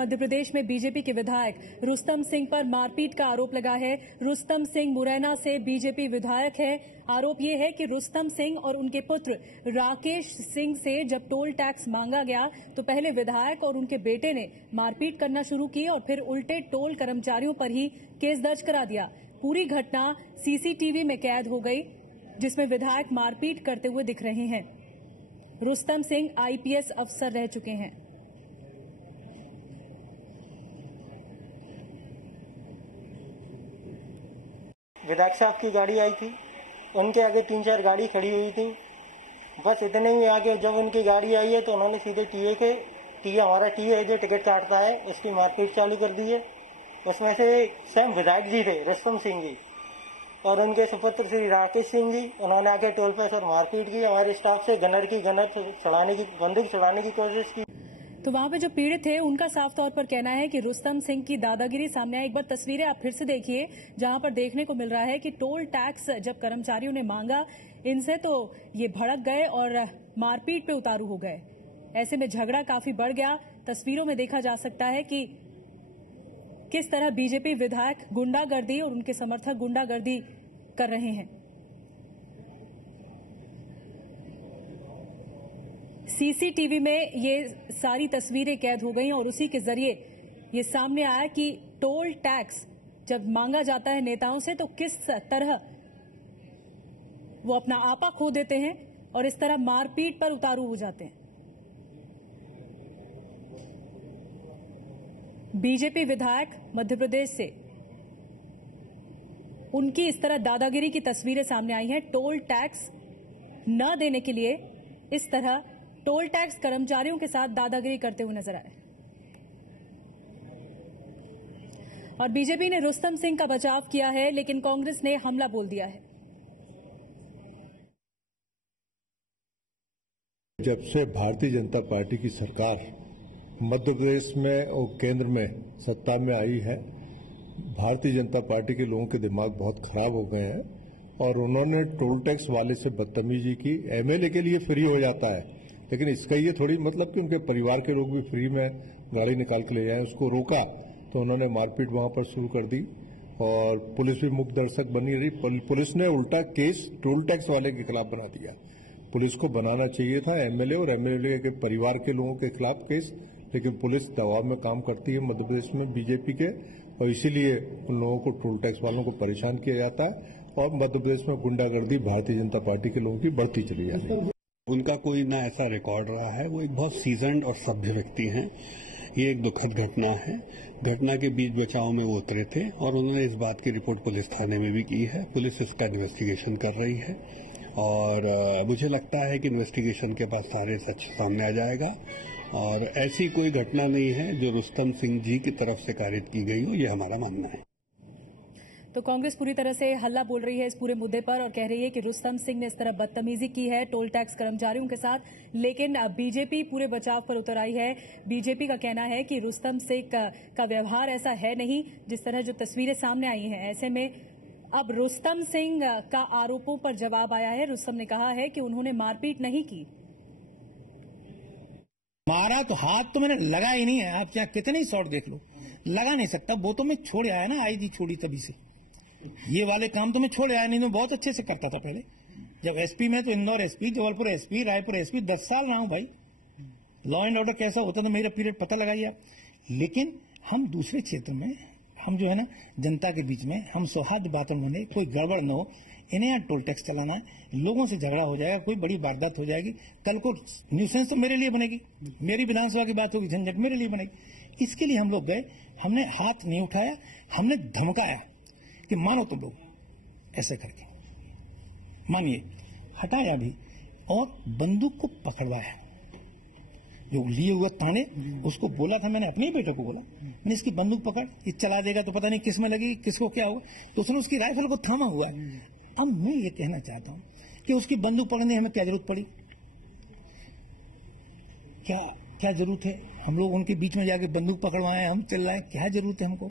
मध्य प्रदेश में बीजेपी के विधायक रुस्तम सिंह पर मारपीट का आरोप लगा है। रुस्तम सिंह मुरैना से बीजेपी विधायक है। आरोप ये है कि रुस्तम सिंह और उनके पुत्र राकेश सिंह से जब टोल टैक्स मांगा गया तो पहले विधायक और उनके बेटे ने मारपीट करना शुरू की और फिर उल्टे टोल कर्मचारियों पर ही केस दर्ज करा दिया। पूरी घटना सीसीटीवी में कैद हो गई, जिसमें विधायक मारपीट करते हुए दिख रहे हैं। रुस्तम सिंह आईपीएस अफसर रह चुके हैं। विधायक साहब की गाड़ी आई थी, उनके आगे 3-4 गाड़ी खड़ी हुई थी। बस इतने ही आगे जब उनकी गाड़ी आई है तो उन्होंने सीधे टीए हमारा टीए है जो टिकट काटता है, उसकी मारपीट चालू कर दी है। उसमें से स्वयं विधायक जी थे रुस्तम सिंह जी और उनके सुपुत्र श्री राकेश सिंह जी, उन्होंने आके टोल प्लाजा पर मारपीट की। हमारे स्टाफ से बंदूक चढ़ाने की कोशिश की। तो वहां पे जो पीड़ित थे उनका साफ तौर पर कहना है कि रुस्तम सिंह की दादागिरी सामने आई। एक बार तस्वीरें आप फिर से देखिए, जहां पर देखने को मिल रहा है कि टोल टैक्स जब कर्मचारियों ने मांगा इनसे तो ये भड़क गए और मारपीट पे उतारू हो गए। ऐसे में झगड़ा काफी बढ़ गया। तस्वीरों में देखा जा सकता है कि किस तरह बीजेपी विधायक गुंडागर्दी और उनके समर्थक गुंडागर्दी कर रहे हैं। सीसीटीवी में ये सारी तस्वीरें कैद हो गई और उसी के जरिए ये सामने आया कि टोल टैक्स जब मांगा जाता है नेताओं से तो किस तरह वो अपना आपा खो देते हैं और इस तरह मारपीट पर उतारू हो जाते हैं। बीजेपी विधायक मध्य प्रदेश से उनकी इस तरह दादागिरी की तस्वीरें सामने आई हैं। टोल टैक्स न देने के लिए इस तरह टोल टैक्स कर्मचारियों के साथ दादागिरी करते हुए नजर आए। और बीजेपी ने रुस्तम सिंह का बचाव किया है, लेकिन कांग्रेस ने हमला बोल दिया है। जब से भारतीय जनता पार्टी की सरकार मध्य प्रदेश में और केंद्र में सत्ता में आई है, भारतीय जनता पार्टी के लोगों के दिमाग बहुत खराब हो गए हैं और उन्होंने टोल टैक्स वाले से बदतमीजी की। एमएलए के लिए फ्री हो जाता है, लेकिन इसका ये थोड़ी मतलब कि उनके परिवार के लोग भी फ्री में गाड़ी निकाल के ले जाएं। उसको रोका तो उन्होंने मारपीट वहां पर शुरू कर दी और पुलिस भी मुख्य दर्शक बनी रही। पुलिस ने उल्टा केस टोल टैक्स वाले के खिलाफ बना दिया। पुलिस को बनाना चाहिए था एमएलए और एमएलए के परिवार के लोगों के खिलाफ केस, लेकिन पुलिस दबाव में काम करती है मध्य प्रदेश में बीजेपी के, और इसीलिए उन लोगों को टोल टैक्स वालों को परेशान किया जाता है और मध्य प्रदेश में गुंडागर्दी भारतीय जनता पार्टी के लोगों की बढ़ती चली जाती है। उनका कोई ना ऐसा रिकॉर्ड रहा है। वो एक बहुत सीजन्ड और सभ्य व्यक्ति हैं। ये एक दुखद घटना है। घटना के बीच बचाव में वो उतरे थे और उन्होंने इस बात की रिपोर्ट पुलिस थाने में भी की है। पुलिस इसका इन्वेस्टिगेशन कर रही है और मुझे लगता है कि इन्वेस्टिगेशन के बाद सारे सच सामने आ जाएगा और ऐसी कोई घटना नहीं है जो रुस्तम सिंह जी की तरफ से कारित की गई हो, ये हमारा मानना है। तो कांग्रेस पूरी तरह से हल्ला बोल रही है इस पूरे मुद्दे पर और कह रही है कि रुस्तम सिंह ने इस तरह बदतमीजी की है टोल टैक्स कर्मचारियों के साथ, लेकिन बीजेपी पूरे बचाव पर उतर आई है। बीजेपी का कहना है कि रुस्तम सिंह का व्यवहार ऐसा है नहीं जिस तरह जो तस्वीरें सामने आई हैं। ऐसे में अब रुस्तम सिंह का आरोपों पर जवाब आया है। रुस्तम ने कहा है कि उन्होंने मारपीट नहीं की। मारा तो हाथ तो मैंने लगा ही नहीं है। आप चाहे कितने ही शॉट देख लो, लगा नहीं सकता। वो तो मैं छोड़ आया ना, आई जी छोड़ी तभी से। ये वाले काम तो मैं छोड़ आया नहीं, मैं बहुत अच्छे से करता था पहले। जब एसपी में तो Indore SP, Jabalpur SP, Raipur SP 10 साल रहा हूं भाई। लॉ एंड ऑर्डर कैसा होता था मेरा पीरियड पता लगाइए आप। लेकिन हम दूसरे क्षेत्र में, हम जो है ना जनता के बीच में हम सौहार्द वातावरण बने, कोई गड़बड़ न हो। इन्हें यहाँ टोल टैक्स चलाना है, लोगों से झगड़ा हो जाएगा, कोई बड़ी वारदात हो जाएगी, कल को न्यूसेंस तो मेरे लिए बनेगी, मेरी विधानसभा की बात होगी, झंझट मेरे लिए बनेगी। इसके लिए हम लोग गए, हमने हाथ नहीं उठाया, हमने धमकाया कि मानो तुम लोग ऐसे करके मानिए, हटाया भी और बंदूक को पकड़वाया। जो लिए हुआ ताने उसको बोला था, मैंने अपने ही बेटे को बोला, मैंने इसकी बंदूक पकड़, ये चला देगा तो पता नहीं किस में लगी, किसको क्या होगा। तो उसने उसकी राइफल को थामा हुआ है। अब मैं ये कहना चाहता हूं कि उसकी बंदूक पकड़ने हमें क्या जरूरत पड़ी? क्या जरूरत है? हम लोग उनके बीच में जाके बंदूक पकड़वाए, हम चल रहे हैं, क्या जरूरत है हमको?